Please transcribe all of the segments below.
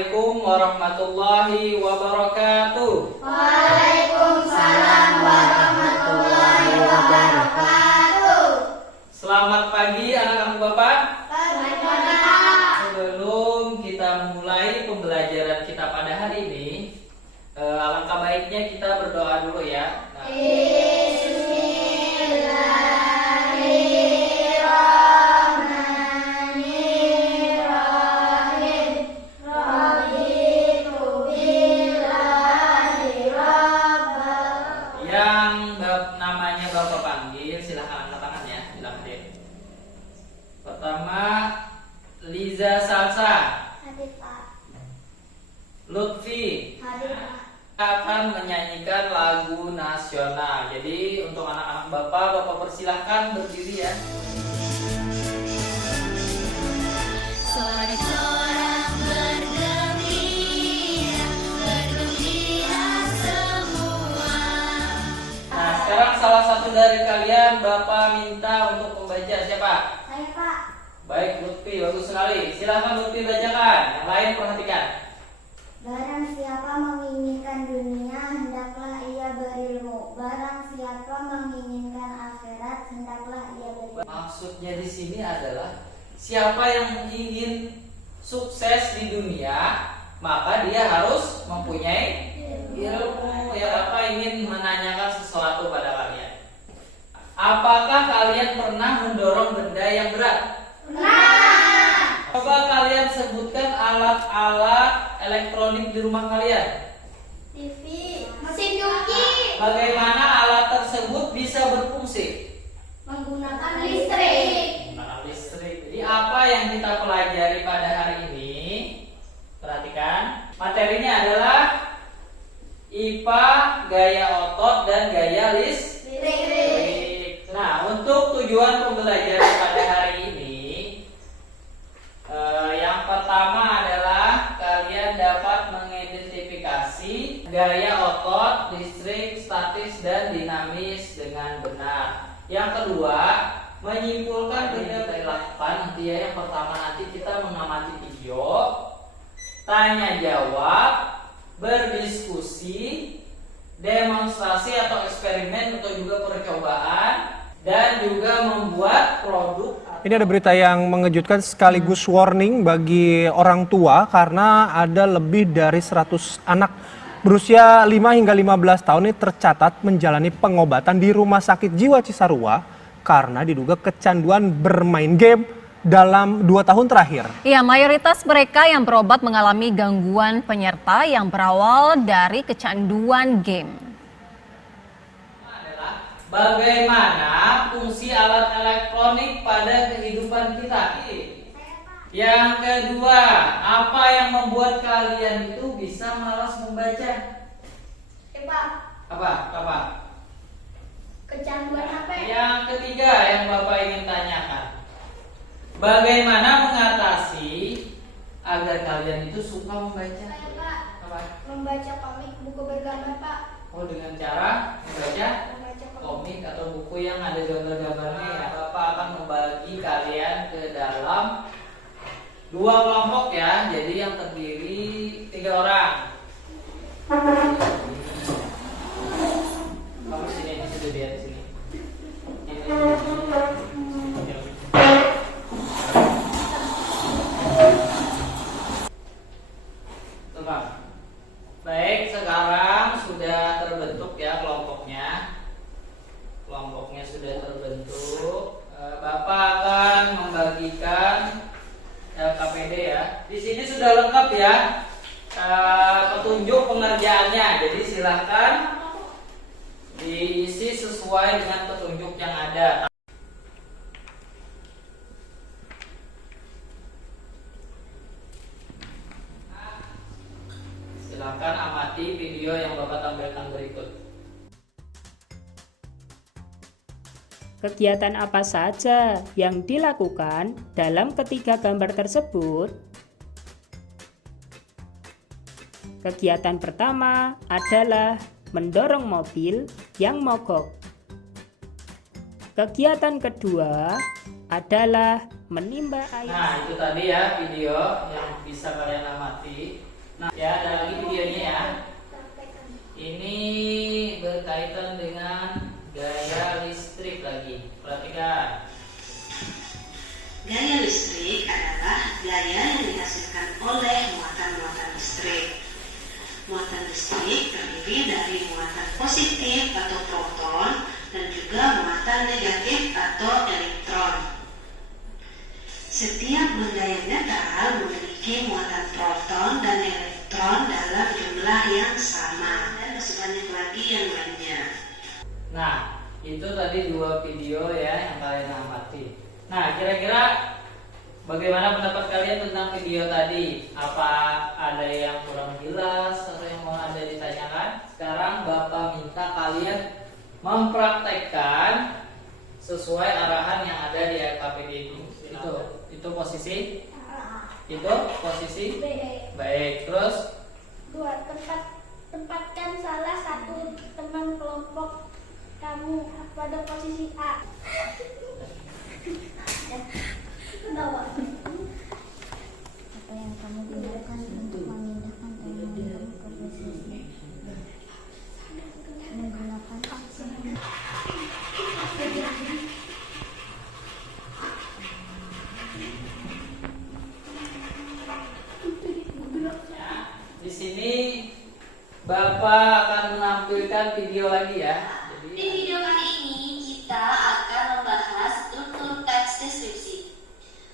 Assalamualaikum warahmatullahi wabarakatuh. Waalaikumsalam warahmatullahi wabarakatuh. Selamat pagi anak-anak Bapak. Selamat pagi, Pak. Sebelum kita mulai pembelajaran kita pada hari ini, alangkah baiknya kita berdoa dulu ya. Namanya Bapak panggil, silahkan angkat tangan ya, silahkan deh. Pertama, Liza Salsa. Hadir, Pak. Lutfi Hadir, Pak. akan menyanyikan lagu nasional. Jadi untuk anak-anak Bapak persilahkan berdiri ya. Sorak-sorak bergembira, bergembira semua. Nah, sekarang salah satu dari kalian Bapak minta untuk membaca. Siapa? Saya, Pak. Baik, Lutfi, bagus sekali. Silahkan Lutfi bacakan. Yang lain perhatikan. Barang siapa menginginkan dunia, hendaklah ia berilmu. Barang siapa menginginkan akhirat, hendaklah ia berilmu. Maksudnya di sini adalah siapa yang ingin sukses di dunia, maka dia harus mempunyai ilmu. Ya, apa ingin menanyakan sesuatu pada kalian? Apakah kalian pernah mendorong benda yang berat? Coba kalian sebutkan alat-alat elektronik di rumah kalian. TV, mesin cuci, Bagaimana alat tersebut bisa berfungsi? menggunakan listrik. Menggunakan listrik. Jadi apa yang kita pelajari pada hari ini? Perhatikan, materinya adalah IPA, gaya otot dan gaya listrik. Nah, untuk tujuan pembelajaran pada hari ini, yang pertama adalah kalian dapat mengidentifikasi gaya otot, listrik, statis, dan dinamis dengan benar. Yang kedua, menyimpulkan benda kita lakukan nanti ya. Yang pertama nanti kita mengamati video, tanya jawab, berdiskusi, demonstrasi atau eksperimen atau juga percobaan, dan juga membuat produk. Ini ada berita yang mengejutkan sekaligus warning bagi orang tua karena ada lebih dari 100 anak berusia 5 hingga 15 tahun ini tercatat menjalani pengobatan di Rumah Sakit Jiwa Cisarua karena diduga kecanduan bermain game dalam 2 tahun terakhir. Ya, mayoritas mereka yang berobat mengalami gangguan penyerta yang berawal dari kecanduan game. Bagaimana fungsi alat elektronik pada kehidupan kita? Yang kedua, apa yang membuat kalian itu bisa malas membaca? Pak, Apa? kecanduan HP. Yang ketiga yang Bapak ingin tanyakan, bagaimana mengatasi agar kalian itu suka membaca? Saya, Pak, Apa? membaca komik buku bergambar, Pak. Oh, dengan cara membaca Membaca komik atau buku yang ada gambar-gambarnya ya. Bapak akan membagi kalian ke dalam 2 kelompok ya. Jadi yang terdiri 3 orang. Kamu sini, sudah dia di sini. Teman. Baik, sekarang sudah terbentuk ya kelompoknya. Kelompoknya sudah terbentuk. Bapak akan membagikan KPD ya. Di sini sudah lengkap ya petunjuk pengerjaannya. Jadi silahkan diisi sesuai dengan petunjuk yang ada. Silahkan amati video yang Bapak tampilkan berikut. Kegiatan apa saja yang dilakukan dalam ketiga gambar tersebut? Kegiatan pertama adalah mendorong mobil yang mogok. Kegiatan kedua adalah menimba air. Nah, itu tadi ya video yang bisa kalian amati. Nah, ya ada lagi videonya ya. Ini berkaitan dengan gaya listrik lagi. Perhatikan. Gaya listrik adalah gaya yang dihasilkan oleh muatan-muatan listrik. Muatan listrik terdiri dari muatan positif atau proton dan juga muatan negatif atau elektron. Setiap benda yang netral memiliki muatan proton dan elektron dalam jumlah yang sama dan masih banyak lagi yang lainnya. Nah, itu tadi 2 video ya yang kalian amati. Nah, kira-kira bagaimana pendapat kalian tentang video tadi? Apa ada yang kurang jelas atau yang mau ada ditanyakan? Sekarang Bapak minta kalian mempraktekkan sesuai arahan yang ada di LKPD ini. Itu posisi? Itu posisi? Baik, terus? Tempatkan salah satu teman kelompok kamu pada posisi A. Apa yang kamu gunakan untuk memindahkan teman kamu ke posisi menggunakan aksi. Di sini Bapak akan menampilkan video lagi ya. Di video kali ini kita akan membahas struktur teks deskripsi.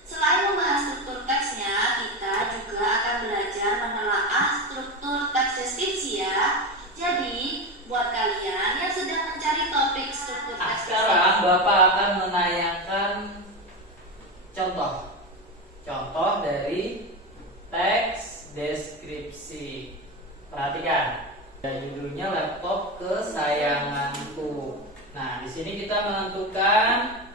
Selain membahas struktur teksnya, kita juga akan belajar menelaah struktur teks deskripsi ya. Jadi, buat kalian yang sedang mencari topik struktur Nah, teks sekarang Bapak akan menayangkan contoh dari teks deskripsi. Perhatikan, judulnya laptop kesayanganku. Nah, di sini kita menentukan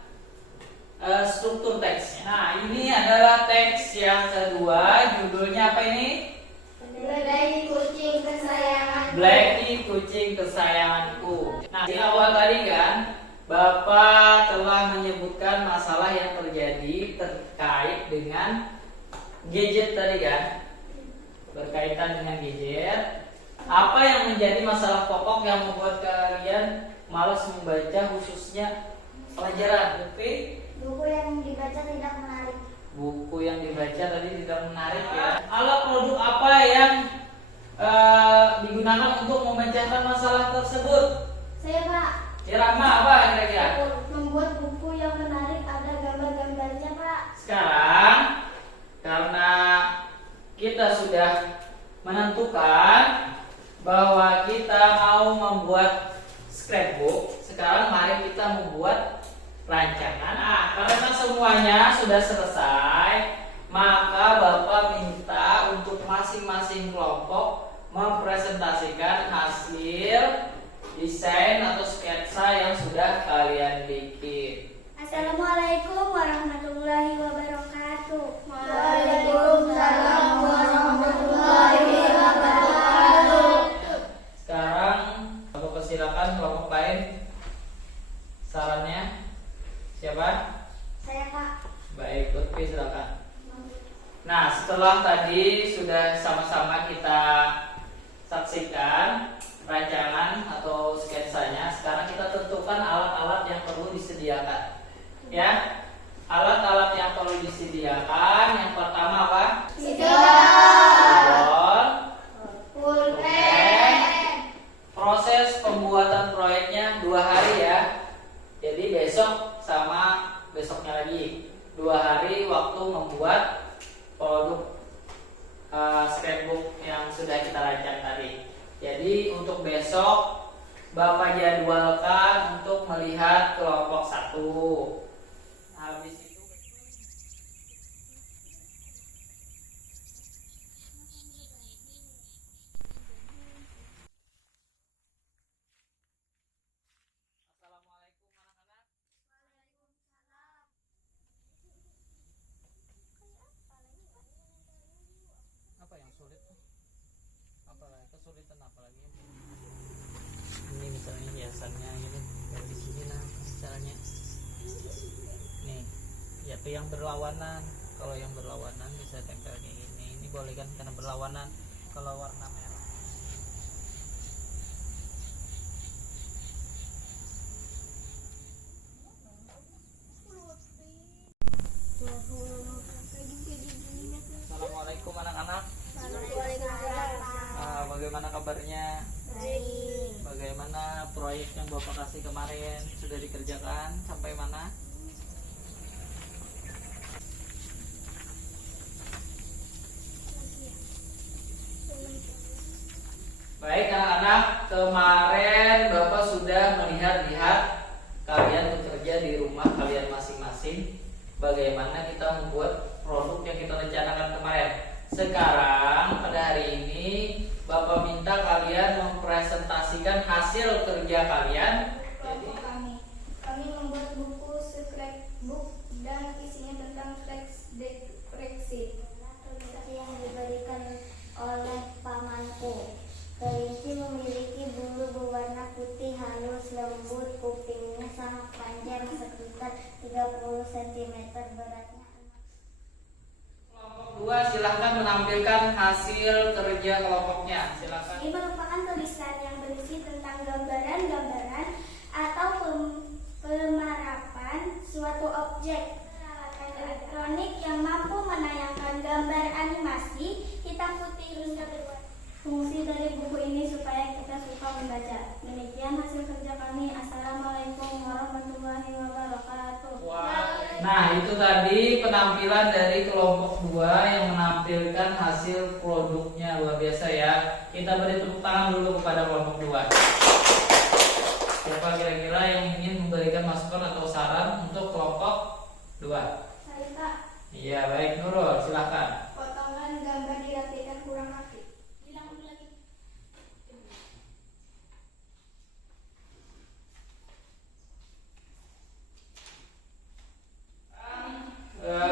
struktur teksnya. Nah, ini adalah teks yang kedua. Judulnya apa ini? Blackie kucing kesayangan. Blackie kucing kesayanganku. Nah, di awal tadi kan Bapak telah menyebutkan masalah yang terjadi terkait dengan gadget tadi kan, berkaitan dengan gadget. Apa yang menjadi masalah pokok yang membuat kalian malas membaca, khususnya pelajaran Buku yang dibaca tidak menarik. buku yang dibaca tadi tidak menarik ya. Alat produk apa yang digunakan untuk memecahkan masalah tersebut? Saya Pak, Irama apa kira-kira? membuat buku yang menarik ada gambar-gambarnya Pak. Sekarang karena kita sudah menentukan bahwa kita mau membuat scrapbook, sekarang mari kita membuat rancangan. Karena semuanya sudah selesai, maka Bapak minta untuk masing-masing kelompok mempresentasikan hasil desain atau sketsa yang sudah kalian bikin. Assalamualaikum warahmatullahi wabarakatuh. Waalaikumsalam warahmatullahi wabarakatuh. Sekarang aku persilakan kelompok lain. Sarannya siapa? Saya Pak. Baik, Lutfi silakan. Nah, setelah tadi sudah sama-sama kita saksikan rancangan atau sketsanya, sekarang kita tentukan alat-alat yang perlu disediakan. Ya, alat-alat yang perlu disediakan. Yang pertama apa? Spidol, pulpen. Proses pembuatan proyeknya 2 hari ya. Jadi besok sama besoknya lagi 2 hari waktu membuat produk scrapbook yang sudah kita rancang tadi. Jadi untuk besok Bapak jadwalkan untuk melihat kelompok 1. Habis itu Assalamualaikum anak-anak. Apa yang sulit? Apalagi kesulitan apalagi? Ini misalnya hiasannya ini dari sini nah caranya. Nih, yaitu yang berlawanan. Kalau yang berlawanan bisa tempel kayak gini. Ini boleh kan karena berlawanan. kalau warna merah. Assalamualaikum anak-anak. Bagaimana kabarnya? Bagaimana proyek yang Bapak kasih kemarin? Sudah dikerjakan sampai mana? Baik anak-anak, kemarin Bapak sudah melihat-lihat kalian bekerja di rumah kalian masing-masing. Bagaimana kita membuat produk yang kita rencanakan kemarin. Sekarang pada hari ini Bapak minta kalian mempresentasikan hasil kerja kalian. Jadi Kami membuat buku scrapbook dan isinya tentang teks depresi. Tulisan yang diberikan oleh pamanku. Kelinci memiliki bulu berwarna putih halus lembut, kupingnya sangat panjang sekitar 30 cm, beratnya 6. kelompok 2 silahkan menampilkan hasil kerja kelompoknya. Silahkan. Ini merupakan tulisan yang berisi tentang gambaran-gambaran atau pemerapan suatu objek. Peralatan elektronik yang mampu menayangkan gambar animasi hitam putih hingga berwarna. Fungsi dari buku ini supaya kita suka membaca. Demikian hasil kerja kami. Assalamualaikum warahmatullahi wabarakatuh. Nah, itu tadi penampilan dari kelompok 2 yang menampilkan hasil produknya. Luar biasa ya. Kita beri tepuk tangan dulu kepada kelompok 2. Siapa kira-kira yang ingin memberikan masukan atau saran untuk kelompok 2? Saya Kak, Iya, baik Nurul, silahkan. potongan gambar dirapikan kurang rapi. Bilang lagi.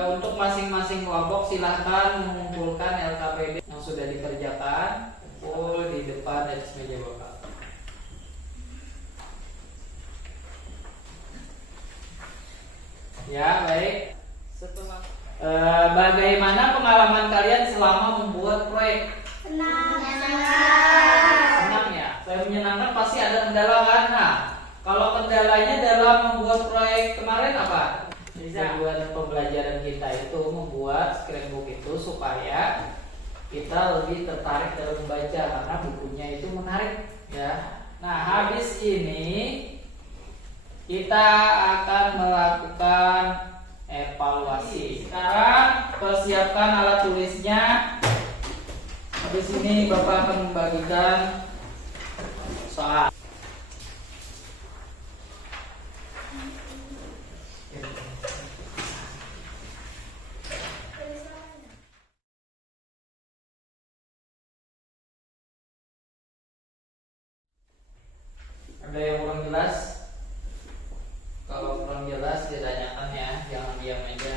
Untuk masing-masing kelompok silahkan mengumpulkan LKPD yang sudah dikerjakan, kumpul di depan atas meja Bapak. Ya, baik. Setelah bagaimana pengalaman kalian selama membuat proyek? Senang. Senang ya? Saya menyenangkan pasti ada kendala kan? Nah, kalau kendalanya dalam membuat proyek kemarin apa? Tujuan pembelajaran kita itu membuat scrapbook itu supaya kita lebih tertarik dalam membaca karena bukunya itu menarik ya. Nah, habis ini kita akan melakukan evaluasi. Sekarang persiapkan alat tulisnya. Habis ini Bapak akan membagikan soal. Ada yang kurang jelas? Kalau kurang jelas ditanyakan ya, jangan diam aja.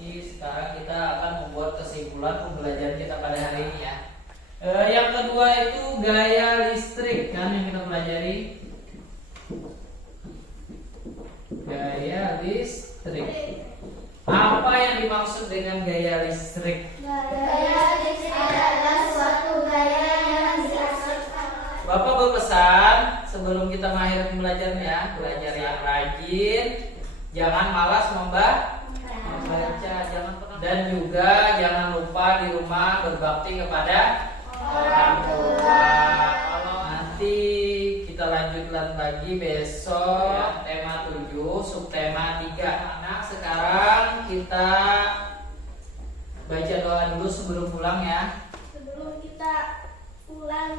Sekarang kita akan membuat kesimpulan pembelajaran kita pada hari ini ya. Yang kedua itu gaya listrik kan yang kita pelajari. Gaya listrik. Apa yang dimaksud dengan gaya listrik? Gaya listrik adalah suatu gaya yang dirasakan. Bapak berpesan sebelum kita mengakhiri pembelajarannya, belajar yang rajin, jangan malas membaca, jangan pernah, dan juga jangan lupa di rumah berbakti kepada orang tua. Kalau nanti kita lanjutkan lagi besok tema 7, subtema 3. Nah, sekarang kita baca doa dulu sebelum pulang ya. Sebelum kita pulang